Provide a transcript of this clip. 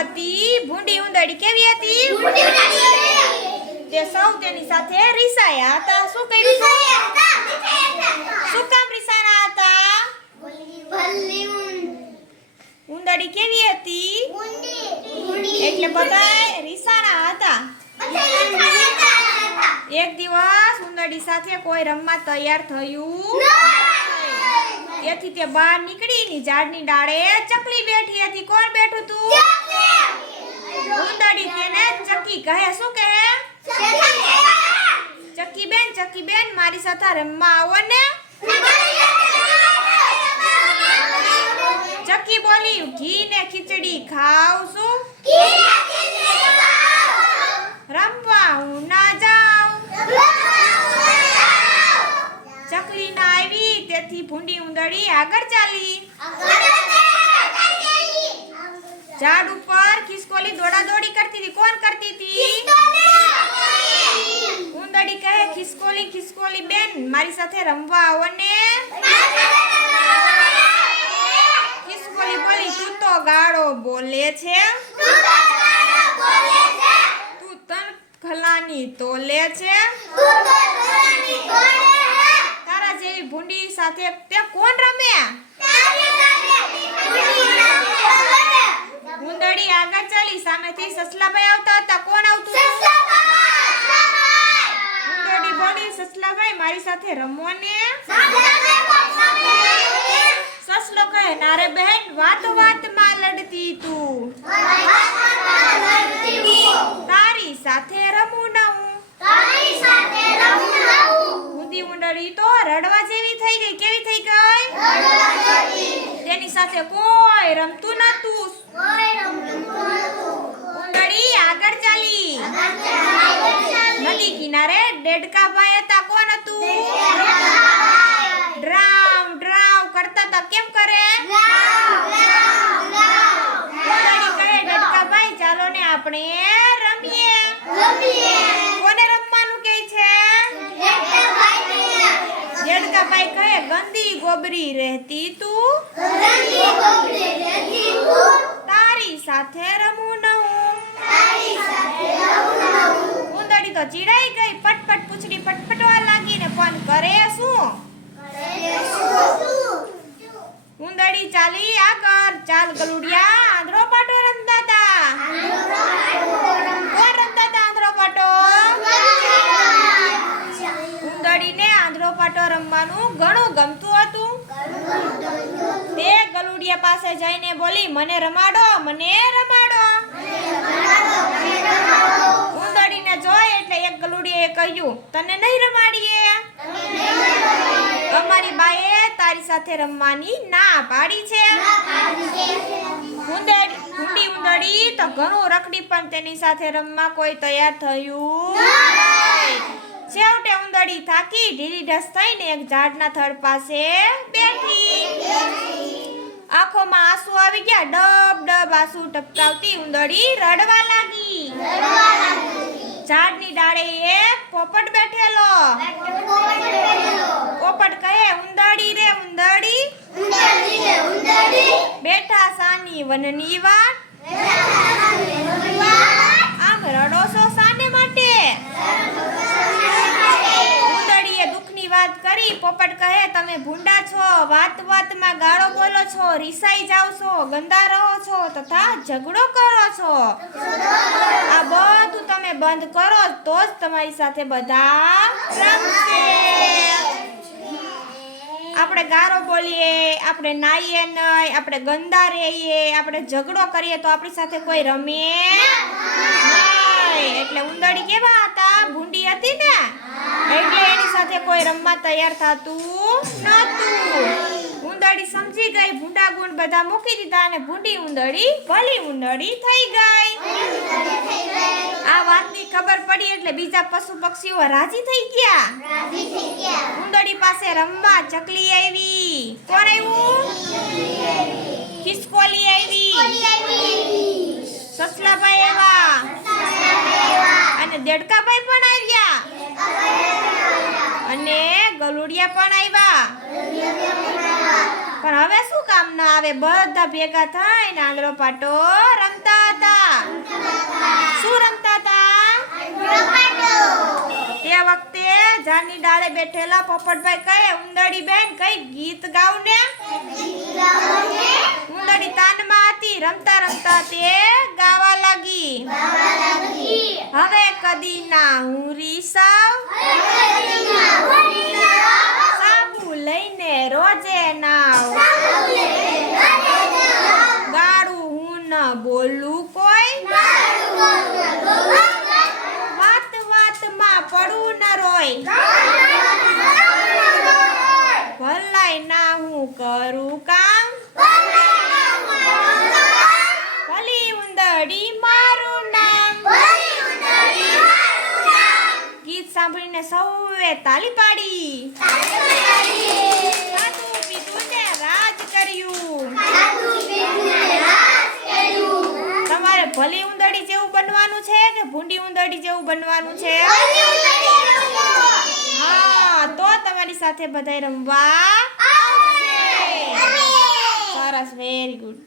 હતી? ભૂંડી ઉંદડી કેવી હતી? તે સૌ તેની સાથે રીસાયા હતા. શું કર્યું? શું કામ રીસાના હતા? ઉંદડી કેવી હતી? એટલે બધા રિસાણા હતા. એક દિવસ ઉંદડી સાથે કોઈ રમવા તૈયાર થયું તેથી તે બહાર નીકળી ની ઝાડની ડાળે ચકલી બેઠી હતી. કોણ બેઠું તું? ઉંદરડી તેને ચકી કહે, શું કહે? ચકી બેન ચકી બેન મારી સાથે રમવા આવો ને. ચકી બોલી, ઘી ને ખીચડી ખાવ છું. રમવા હું ના જાઉં. ચકલી ના આવી, તેથી ભૂંડી ઉંદરડી આગળ ચાલી. ઝાડ ઉપર ખિસકોલી દોડા દોડી કરતી હતી. કોણ કરતી હતી? ઉંદડી કહે, ખિસકોલી ખિસકોલી બેન, મારી સાથે રમવા આવો ને. ખિસકોલી બોલી, તું તો ગાળો બોલે છે. તું તન ખલાની તોલે છે. તારા જેવી ભૂંડી સાથે તે કોણ રમે ઉંદરડી આગળ ચાલી સસલાભાઈ આવતા હતા. કોણ આવતું? હતું? ઉંદરડી બોલી સસલાભાઈ, મારી સાથે રમો ને સસલો કહે, નારે બહેન, વાત વાતમાં લડતી તું. તારી સાથે રમું ના હું. ઊંધી ઉંદરડી તો રડવા જેવી થઈ ગઈ. કેવી થઈ ગઈ? તેની સાથે કોઈ રમતું નતું ઉંદરડી આગળ ચાલી કિનારે ડેડકાભાઈ હતા કોણ હતું. ડ્રાવ ડ્રાવ કરતા હતા કેમ કરે? ચાલો ને આપણે રમીએ. કોને રમવાનું કહે છે? ડેડકાભાઈ કહે, ગંદી ગોબરી રહેતી તું. તારી સાથે રમું ન હું ઉંદરડી તો ચીડાઈ ગઈ પટપટ પૂછડી પટપટવા લાગી ને પણ કરે શું? ઉંદડી ચાલી આગળ ચાલ ગલુડિયા આંધળો પાટો રમતા હતા. કોણ રમતા હતા આંધળો પાટો? ઉંદડીને આંધળો પાટો રમવાનું ઘણું ગમતું હતું. તે ગલુડિયા પાસે જઈને બોલી મને રમાડો મને રમાડો ઉંદરડીને જોઈ એટલે એક ગલુડિયાએ કહ્યું તને નહીં રમાડીએ? અમારી બાએ તારી સાથે રમવાની ના પાડી છે. ઉંદરડી ઊંડી તો ઘણું રખડી પણ તેની સાથે રમવા કોઈ તૈયાર થયું છેવટે ઉંદરડી થાકી ઢીલી ઢસ થઈને એક ઝાડના થડ પાસે બેઠી. આંખોમાં આંસુ આવી ગયા ડબ ડબ આંસુ ટપકાવતી ઉંદરડી રડવા લાગી. ઝાડની ડાળે એક પોપટ બેઠેલો. પોપટ કહે ઉંદાડી રે ઉંદાડી બેઠા સાની વનની વાત આમ રડો છો સાને માટે? ઉંદરડીએ દુઃખની વાત કરી. પોપટ કહે, તમે ભૂંડા છો વાત વાતમાં ગાળો બોલો છો, રિસાઈ જાવ છો, ગંદા રહો છો તથા ઝઘડો કરો છો. આ તમે બંધ કરો, તો જ તમારી સાથે બધા રમશે. આપણે ગારો બોલીએ, આપણે નાઈએ નહીં, આપણે ગંદા રહીએ, આપણે ઝઘડો કરીએ તો આપણી સાથે કોઈ રમે એટલે ઉંદરડી કેવા હતા? ભૂંડી હતી ને? એટલે એની સાથે કોઈ રમવા તૈયાર થતું નતું ઉંદરડી સમજી ગઈ ભૂંડા ગુણ બધા મૂકી દીધા અને ભૂંડી ઉંદરડી, ભલી ઉંદરડી થઈ ગઈ. આ વાતની ખબર પડી એટલે બીજા પશુ પક્ષીઓ રાજી થઈ ગયા. ઉંદરડી પાસે રમવા ચકલી આવી. કોણ આવ્યું? ખિસકોલી આવી. સસલાભાઈ આવ્યા. અને દેડકાભાઈ પણ આવ્યા. અને ગલુડિયા પણ આવ્યા. પણ હવે શું કામ ના આવે? બધા ભેગા થઈને આંગળો પાટો રમતા હતા. શું રમતા હતા? તે વખતે ઝાડની ડાળે બેઠેલા પોપટભાઈ કહે ઉંદડી બેન કઈ ગીત ગાવ ને ઉંદરડી તાનમાં હતી રમતા રમતા તે ગાવા લાગી. હવે કદી ના હું રીસાવ. સાબુ લઈને રોજે નાવ ગાડું હું ન બોલું કોઈ વાત વાતમાં પડું ન રોય ભલાઈ ના હું કરું કામ ભલી ઉંદરડી મારું નામ ગીત સાંભળીને સૌએ તાલી પાડી. ખાધું પીધું ને રાજ કર્યું. તમારે ભલી ઉંદરડી જેવું બનવાનું છે કે ભૂંડી ઉંદરડી જેવું બનવાનું છે? હા તો તમારી સાથે બધાય રમવા સરસ વેરી ગુડ